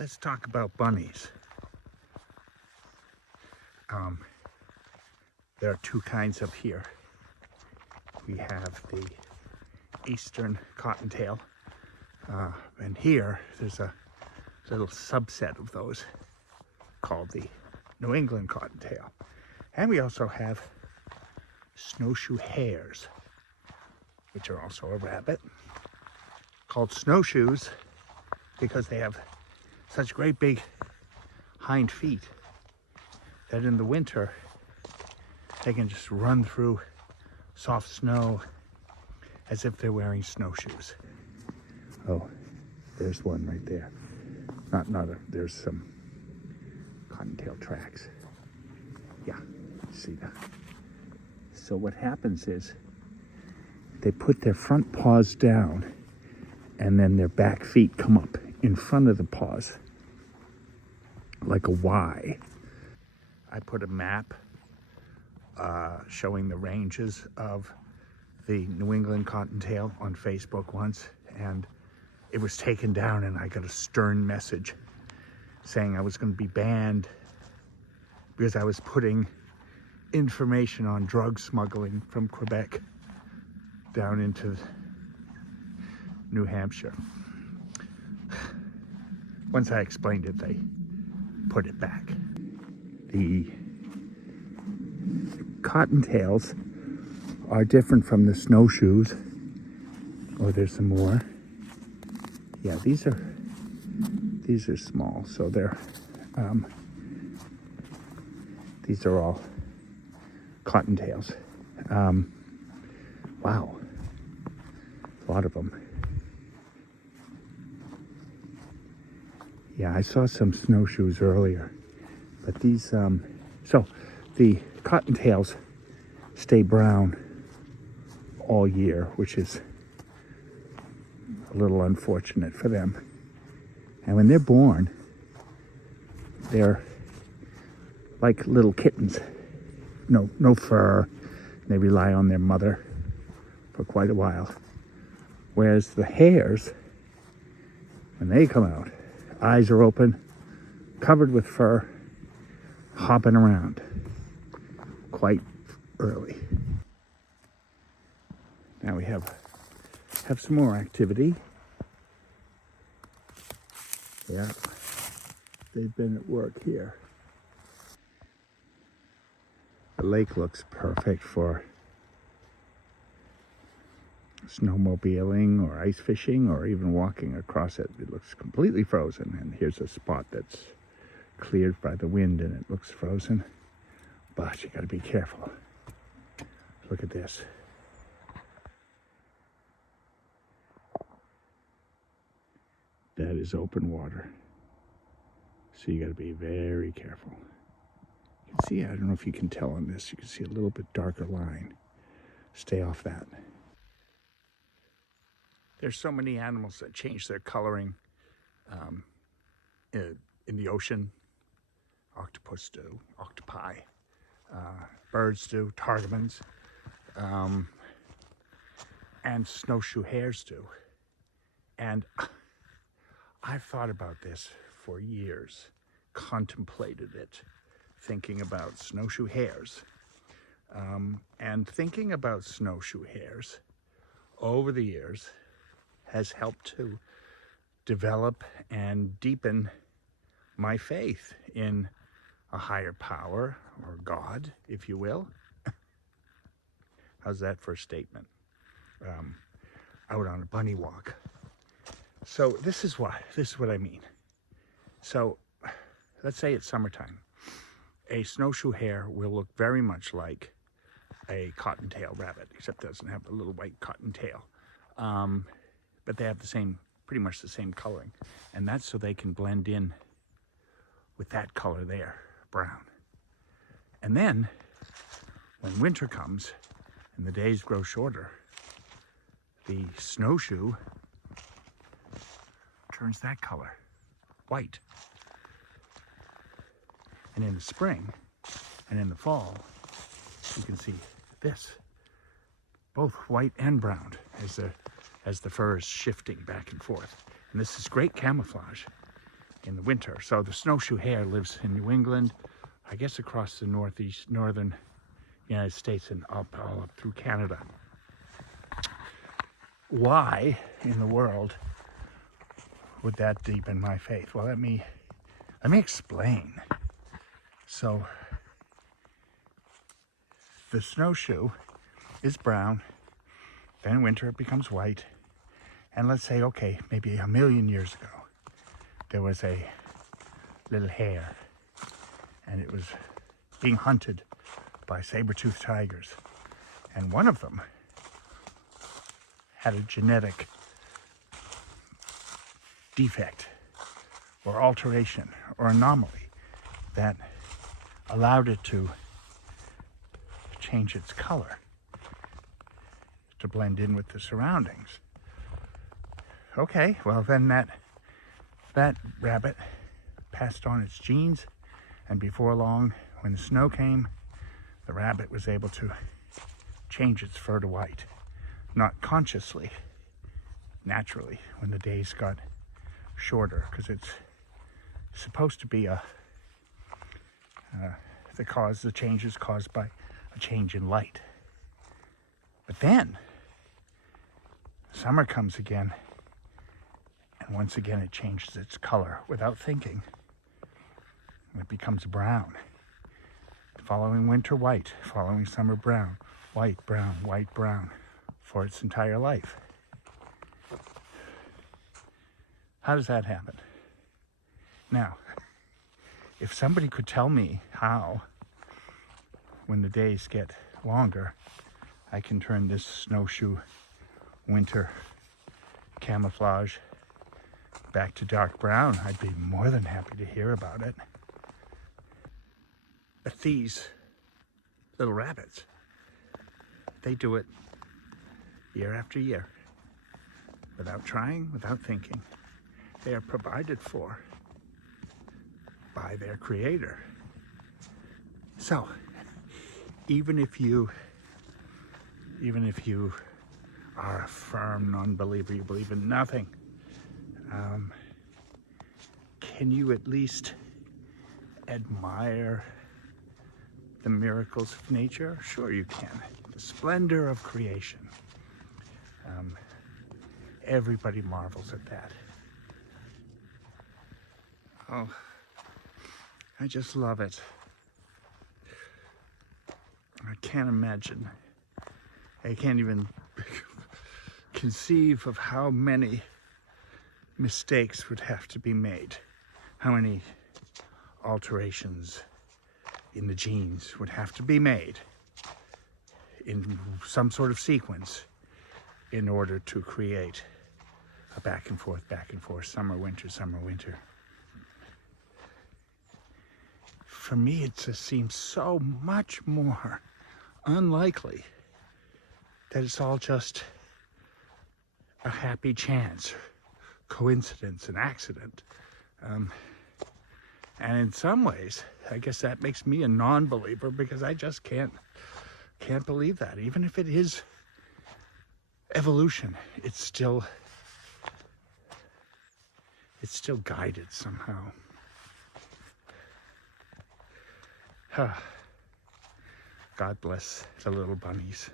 Let's talk about bunnies. There are two kinds up here. We have the eastern cottontail, and here there's a little subset of those called the New England cottontail. And we also have snowshoe hares, which are also a rabbit, called snowshoes because they have such great big hind feet that in the winter they can just run through soft snow as if they're wearing snowshoes. Oh, there's one right there. There's some cottontail tracks. Yeah, see that? So what happens is they put their front paws down and then their back feet come up in front of the paws like a Y. I put a map showing the ranges of the New England cottontail on Facebook once, and it was taken down, and I got a stern message saying I was going to be banned because I was putting information on drug smuggling from Quebec down into New Hampshire. Once I explained it, they put it back. The cottontails are different from the snowshoes. Oh, there's some more. Yeah, these are small, so they're these are all cottontails. Wow, a lot of them. Yeah, I saw some snowshoes earlier, but these so the cottontails stay brown all year, which is a little unfortunate for them. And when they're born, they're like little kittens. No fur. They rely on their mother for quite a while. Whereas the hares, when they come out, eyes are open, covered with fur, hopping around quite early. Now we have some more activity. Yeah, they've been at work here. The lake looks perfect for snowmobiling or ice fishing or even walking across it. It looks completely frozen, and here's a spot that's cleared by the wind and it looks frozen, but you got to be careful. Look at this. That is open water, so you got to be very careful. You can see, I don't know if you can tell on this, you can see a little bit darker line. Stay off that. There's so many animals that change their coloring in the ocean. Octopus do, octopi, birds do, tardigans, and snowshoe hares do. And I've thought about this for years, contemplated it, thinking about snowshoe hares. And thinking about snowshoe hares over the years has helped to develop and deepen my faith in a higher power, or God, if you will. How's that for a statement? Out on a bunny walk. So this is what I mean. So let's say it's summertime. A snowshoe hare will look very much like a cottontail rabbit, except it doesn't have a little white cottontail. But they have pretty much the same coloring. And that's so they can blend in with that color there, brown. And then when winter comes and the days grow shorter, the snowshoe turns that color, white. And in the spring and in the fall, you can see this, both white and brown as the fur is shifting back and forth. And this is great camouflage. in the winter. So the snowshoe hare lives in New England, I guess across the northern United States and all up through Canada. Why in the world would that deepen my faith? Well, let me explain. So the snowshoe is brown, then in winter it becomes white, and let's say, okay, maybe 1 million years ago, there was a little hare, and it was being hunted by saber-toothed tigers, and one of them had a genetic defect or alteration or anomaly that allowed it to change its color to blend in with the surroundings. Okay, well then that rabbit passed on its genes, and before long, when the snow came, the rabbit was able to change its fur to white. Not consciously, naturally, when the days got shorter, because it's supposed to be the change is caused by a change in light. But then summer comes again, and once again it changes its color without thinking. It becomes brown. Following winter, white. Following summer, brown. White, brown, white, brown, for its entire life. How does that happen? Now, if somebody could tell me how, when the days get longer, I can turn this snowshoe winter camouflage back to dark brown, I'd be more than happy to hear about it. But these little rabbits, they do it year after year, without trying, without thinking. They are provided for by their creator. So, even if you are a firm non-believer, you believe in nothing, can you at least admire the miracles of nature? Sure you can. The splendor of creation. Everybody marvels at that. Oh, I just love it. I can't imagine. I can't even conceive of how many mistakes would have to be made, how many alterations in the genes would have to be made in some sort of sequence in order to create a back and forth, summer, winter. For me, it just seems so much more unlikely that it's all just a happy chance, coincidence, an accident. And in some ways, I guess that makes me a non-believer, because I just can't believe that. Even if it is evolution, it's still guided somehow. God bless the little bunnies.